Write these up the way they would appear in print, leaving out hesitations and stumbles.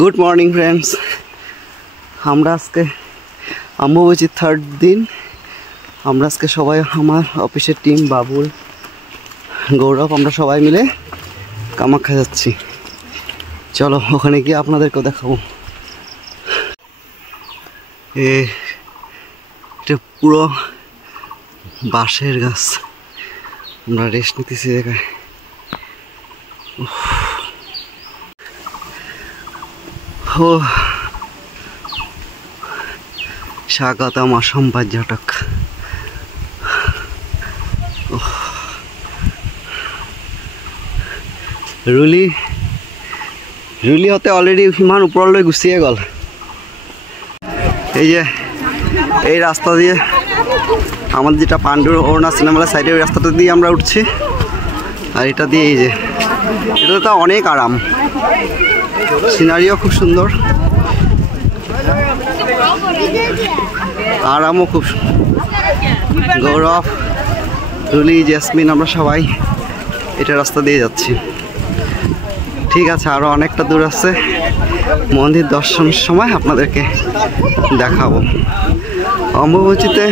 Good morning friends. আমরা আজকে অম্বুবাচীর third দিন। আমরা আজকে সবাই, আমার অফিসের টিম, বাবুল, গৌরব, আমরা সবাই মিলে কামাখ্যা যাচ্ছি। চলো ওখানে গিয়ে আপনাদেরকেও দেখাবো। এটা পুরো বাঁশের গাছ, আমরা রেস্ট নিতেছি জায়গায়। ও স্বাগতম অসম পর্যটক। রুলি হতে অলরেডি ইমান ওপৰলৈ গুচিয়ে গ'ল। এই যে এই রাস্তা দিয়ে আমাদের যেটা পাণ্ডুর অরুণা সিনেমার সাইডে, ওই রাস্তাটা দিয়ে আমরা উঠছি। আর এটা দিয়ে এই যে এটা তো অনেক আরাম, সিনারিও খুব সুন্দর, আরামও খুব। গৌরব, রুলি, জেসমিন, আমরা সবাই এটা রাস্তা দিয়ে যাচ্ছি। ঠিক আছে, আরও অনেকটা দূর আছে। মন্দির দর্শনের সময় আপনাদেরকে দেখাবো। অম্বুবাচীতে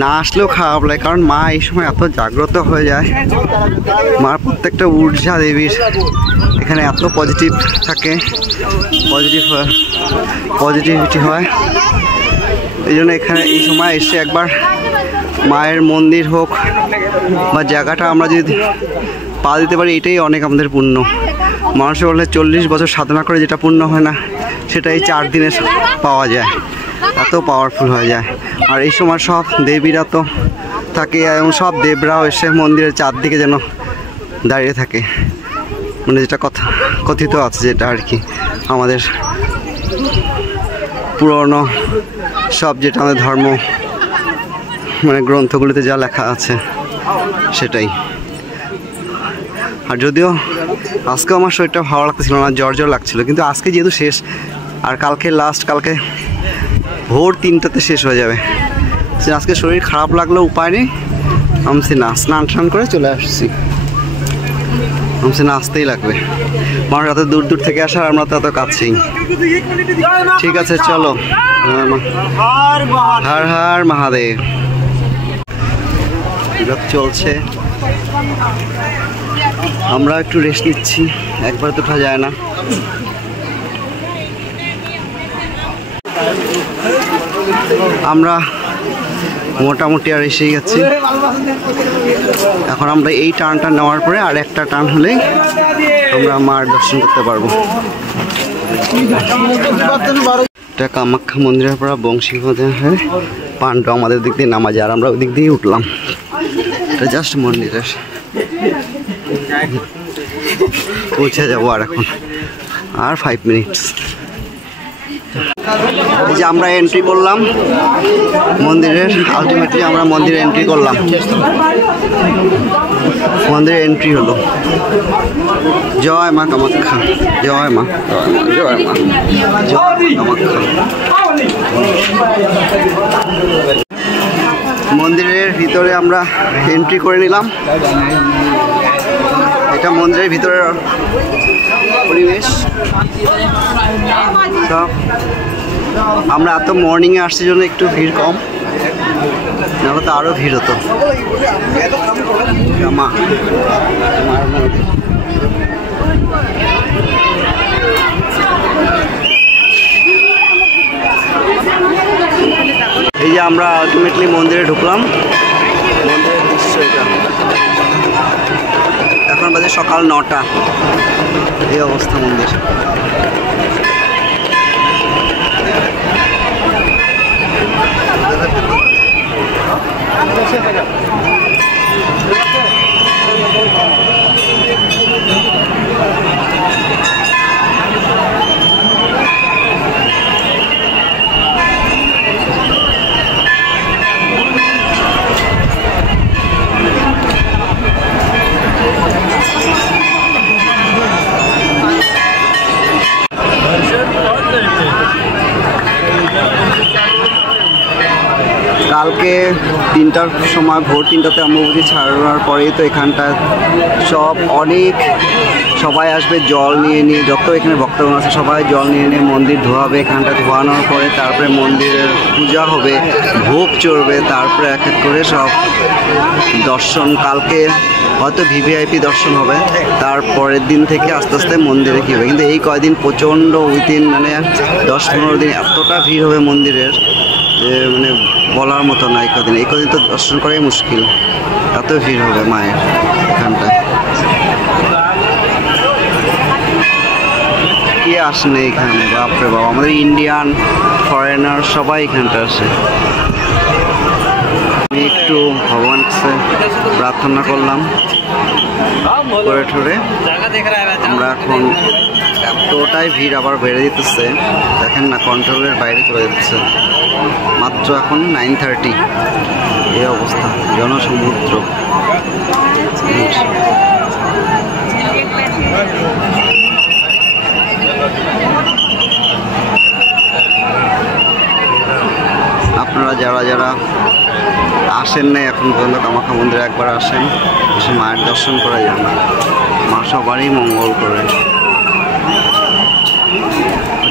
না আসলেও খারাপ লাগে, কারণ মা এই সময় এত জাগ্রত হয়ে যায়। মার প্রত্যেকটা ঊর্জা দেবীর এখানে এত পজিটিভ থাকে, পজিটিভিটি হয়। এই জন্য এখানে এই সময় এসে একবার মায়ের মন্দির হোক বা জায়গাটা আমরা যদি পা দিতে পারি, এটাই অনেক আমাদের পুণ্য। মানুষের বলে 40 বছর সাধনা করে যেটা পুণ্য হয় না, সেটাই 4 দিনে পাওয়া যায়, এত পাওয়ারফুল হয়ে যায়। আর এই সময় সব দেবীরা তো থাকে, এবং সব দেবরাও এসে মন্দিরের চারদিকে যেন দাঁড়িয়ে থাকে, মানে যেটা কথিত আছে, যেটা আর কি আমাদের পুরনো সব, যেটা আমাদের ধর্ম মানে গ্রন্থগুলিতে যা লেখা আছে সেটাই। আর যদিও আজকেও আমার শরীরটা ভালো লাগতেছিল না, জ্বর লাগছিল, কিন্তু আজকে যেহেতু শেষ, আর কালকে লাস্ট, কালকে ভোর 3টাতে শেষ হয়ে যাবে। আজকে শরীর খারাপ লাগলেও উপায় নেই, আমছি না, স্নান করে চলে আসছি। আমছি না, আসতেই লাগবে, মানুষ এত দূর থেকে আসার, আমরা তো এত কাছেই। ঠিক আছে, চলো। হর হর মহাদেব। চলছে, আমরা একটু রেস্ট নিচ্ছি, একবার তো ওঠা যায় না। আমরা মোটামুটি আর এসেই গেছি। এখন আমরা এই টার্নটা নেওয়ার পরে আর একটা টার্ন হলেই আমরা মার দর্শন করতে পারবো। এটা কামাখ্যা মন্দিরের পর বংশী হয়ে পাণ্ডু আমাদের দিক দিয়ে নামা যায়, আর আমরা ওই দিক দিয়ে উঠলাম। এটা জাস্ট মন্দিরের পৌঁছে যাবো আর এখন আর 5 মিনিটস। এই যে আমরা এন্ট্রি করলাম মন্দিরের, আলটিমেটলি আমরা মন্দিরে এন্ট্রি করলাম, মন্দিরে এন্ট্রি হলো। জয় মা কামাখ্যা, জয় মা, জয় মা, জয় কামাখ্যা। মন্দিরের ভিতরে আমরা এন্ট্রি করে নিলাম। এটা মন্দিরের ভিতরের পরিবেশ। সব আমরা এত মর্নিংয়ে আসছি জন্য একটু ভিড় কম, নাহলে তো আরও ভিড় হতো। এই যে আমরা আলটিমেটলি মন্দিরে ঢুকলাম। মন্দিরের দৃশ্য এটা। এখন বাজে সকাল 9টা, এই অবস্থা মন্দির। কালকে 3টার সময়, ভোর 3টাতে অম্বুবাচী ছাড়ার পরেই তো এখানটা সব অনেক সবাই আসবে জল নিয়ে নিয়ে, যত এখানে ভক্তগণ আছে সবাই জল নিয়ে নিয়ে মন্দির ধোয়াবে। এখানটা ধোয়ানোর পরে তারপরে মন্দিরের পূজা হবে, ভোগ চড়বে, তারপরে এক এক করে সব দর্শন। কালকে হয়তো ভিভিআইপি দর্শন হবে, তারপরের দিন থেকে আস্তে আস্তে মন্দিরে কী হবে। কিন্তু এই কয়দিন প্রচণ্ড উইদিন মানে 10-15 দিন এতটা ভিড় হবে মন্দিরের যে মানে বলার মতো না। এই কদিন তো দর্শন করাই মুশকিল, এত ভিড় হবে মায়ের এখানটায়। কে আসেনি এখানে, বাপরে বাবা, আমাদের ইন্ডিয়ান ফরেনার সবাই এখানটা আসে। আমি একটু ভগবানের কাছে প্রার্থনা করলাম করে ঠোরে। আমরা এখন এতটাই ভিড় আবার বেড়ে যেতেছে, দেখেন না, কন্ট্রোলের বাইরে চলে যাচ্ছে। মাত্র এখন 9:30, এই অবস্থা, জনসমুদ্র। আপনারা যারা যারা আসেন নাই এখন পর্যন্ত কামাখ্যা মন্দিরে একবার আসেন, এসে মায়ের দর্শন করে যান। মা সবারই মঙ্গল করে।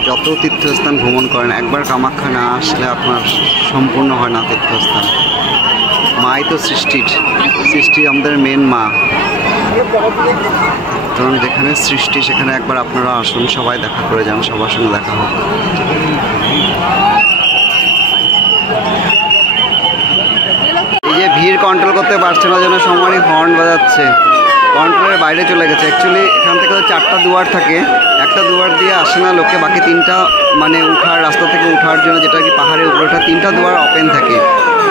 যত তীর্থস্থান ভ্রমণ করেন, একবার কামাখ্যা না আসলে আপনার সম্পূর্ণ হয় না তীর্থস্থান। মাই তো সৃষ্টি আমাদের মেন মা। তখন যেখানে সৃষ্টি সেখানে একবার আপনারা আসুন, সবাই দেখা করে যান, সবার সঙ্গে দেখা হোক। এই যে ভিড় কন্ট্রোল করতে পারছে না জন্য সময় হর্ন বাজাচ্ছে, কন্ট্রোলের বাইরে চলে গেছে। অ্যাকচুয়ালি এখান থেকে 4টা দুয়ার থাকে, একটা দুয়ার দিয়ে আসে না লোকে, বাকি 3টা মানে উঠার রাস্তা থেকে উঠার জন্য, যেটা কি পাহাড়ের উপরে ওঠা, 3টা দুয়ার ওপেন থাকে।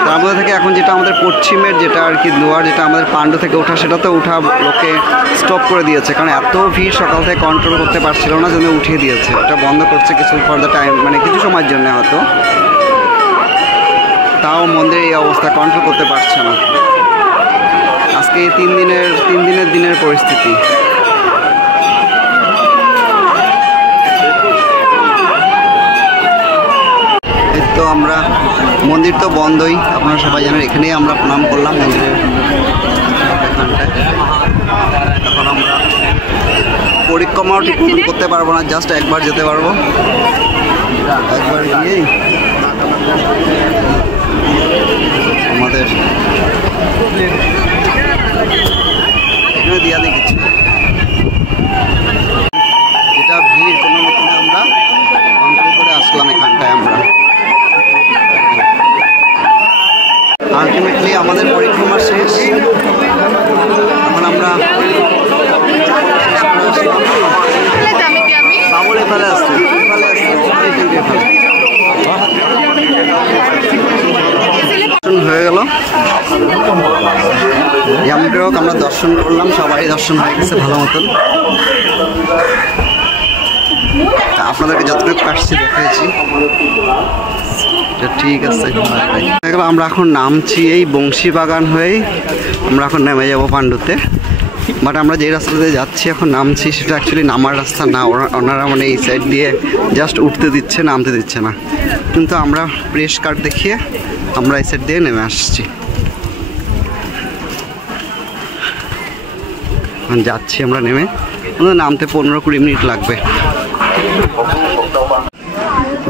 তার মধ্যে থেকে এখন যেটা আমাদের পশ্চিমের যেটা আর কি দুয়ার, যেটা আমাদের পাণ্ডু থেকে ওঠা, সেটা তো উঠা লোকে স্টপ করে দিয়েছে, কারণ এত ভিড় সকাল থেকে কন্ট্রোল করতে পারছিল না, জন্য উঠিয়ে দিয়েছে। ওটা বন্ধ করছে কিছু ফর দ্য টাইম, মানে কিছু সময়ের জন্য হয়তো। তাও মন্দিরের এই অবস্থা, কন্ট্রোল করতে পারছে না। আজকে এই 3 দিনের পরিস্থিতি। এই তো আমরা, মন্দির তো বন্ধই, আপনারা সবাই জানেন। এখানেই আমরা প্রণাম করলাম মন্দিরের এখানটায়। এখন আমরা পরিক্রমাও ঠিক করতে পারবো না, জাস্ট একবার যেতে পারবো। একবার গিয়েই আমাদের এখানে দিয়া দেখেছি, যেটা ভিড় কোনো মতো আমরা কন্ট্রোল করে আসলাম এখানটায়। আমরা আলটিমেটলি আমাদের পরিক্রমা শেষ। এখন আমরা বাবুল এপালে আসছি, হয়ে গেল। ইয়ামগ্রহক আমরা দর্শন করলাম, সবারই দর্শন হয়ে গেছে ভালো মতন। আপনাদেরকে যতটুকু পারছি দেখাইছি, ঠিক আছে। আমরা এখন নামছি এই বংশী বাগান হয়েই, আমরা এখন নেমে যাবো পাণ্ডুতে। বাট আমরা যে রাস্তাতে যাচ্ছি এখন নামছি, সেটা অ্যাকচুয়ালি নামার রাস্তা না। ওনারা মানে এই সাইড দিয়ে জাস্ট উঠতে দিচ্ছে, নামতে দিচ্ছে না। কিন্তু আমরা প্রেস কার্ড দেখিয়ে আমরা এই সাইড দিয়ে নেমে আসছি। যাচ্ছি আমরা নেমে, নামতে 15-20 মিনিট লাগবে।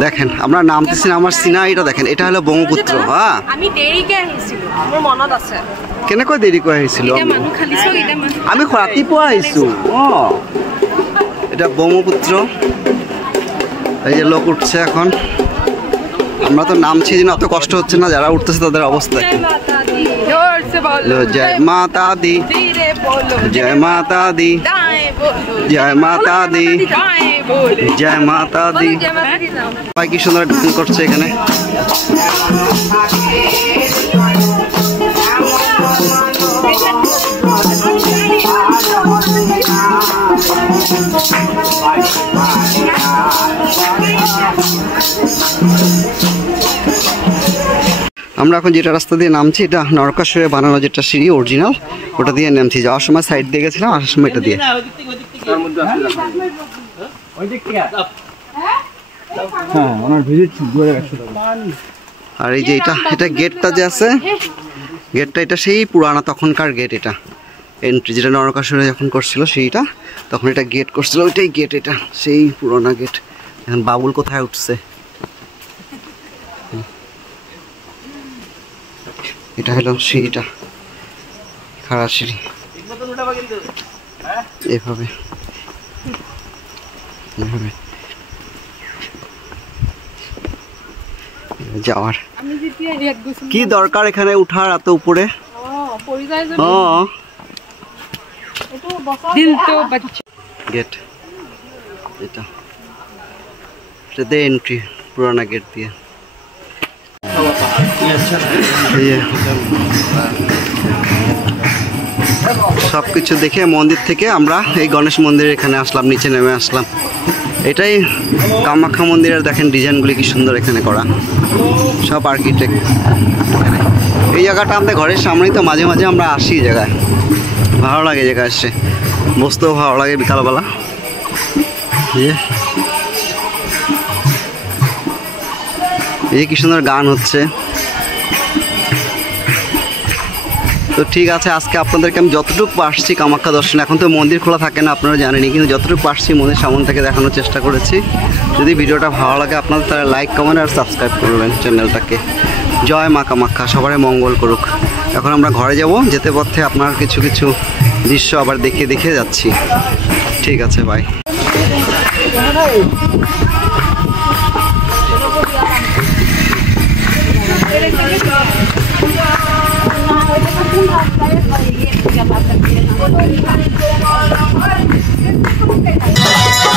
দেখেন আমরা নামতেছি না, আমার সিনারিটা দেখেন। এটা হলো ব্রহ্মপুত্র। হ্যাঁ, আমি দেরিকে আহিছিলো, আমার মনত আছে। কেনেকৈ দেৰি কৰি আহিছিলো? আমি ৰাতিপুৱা আহিছো। এটা ব্রহ্মপুত্র। এই যে লোক উঠছে এখন, আমরা তো নামছি যে অত কষ্ট হচ্ছে না, যারা উঠতেছে তাদের অবস্থা। জয় মাতা দি, জয় মাতা দি, জয় মাতা দি, জয় মাতা দি। ভাই কি সুন্দর গান করছে এখানে। আমরা এখন যেটা রাস্তা দিয়ে নামছি, এটা নরকাসুরে বানানো যেটা সিঁড়ি অরিজিনাল, ওটা দিয়ে নামছি। যাওয়ার সময় সাইড দিয়ে গেছিলাম, আসার সময় এটা দিয়ে। আর এই যে এটা গেটটা যে আছে, গেটটা এটা সেই পুরানা তখনকার গেট, এটা এন্ট্রি যেটা নরকাসুরে যখন করছিল সেইটা, তখন এটা গেট করছিল, ওইটাই গেট, এটা সেই পুরোনো গেট। এখন বাবুল কোথায় উঠছে, এটা হলো সিঁড়িটা, খাড়া সিঁড়ি, এভাবে এভাবে যাওয়ার কি দরকার এখানে উঠার এত উপরে? গেট এটা, এটাতে এন্ট্রি পুরানা গেট দিয়ে। সবকিছু দেখে মন্দির থেকে আমরা এই গণেশ মন্দির এখানে আসলাম, নিচে নেমে আসলাম। এটাই কামাখ্যা মন্দিরের দেখেন ডিজাইনগুলি কি সুন্দর এখানে করা, সব আর্কিটেক্ট। এই জায়গাটা আমাদের ঘরের সামনেই, তো মাঝে মাঝে আমরা আসি এই জায়গায়, ভালো লাগে জায়গায় এসে, বসতেও ভালো লাগে বিকালবেলা। এই কি সুন্দর গান হচ্ছে। তো ঠিক আছে, আজকে আপনাদেরকে আমি যতটুকু পারছি কামাখ্যা দর্শন, এখন তো মন্দির খোলা থাকে না আপনারা জানেনই, কিন্তু যতটুকু পারছি মন্দির সামনে থেকে দেখানোর চেষ্টা করেছি। যদি ভিডিওটা ভালো লাগে আপনাদের, তারা লাইক কমেন্ট আর সাবস্ক্রাইব করবেন চ্যানেলটাকে। জয় মা কামাখ্যা, সবারই মঙ্গল করুক। এখন আমরা ঘরে যাব, যেতে পথে আপনার কিছু কিছু দৃশ্য আবার দেখে দেখে যাচ্ছি। ঠিক আছে, বাই। Gracias.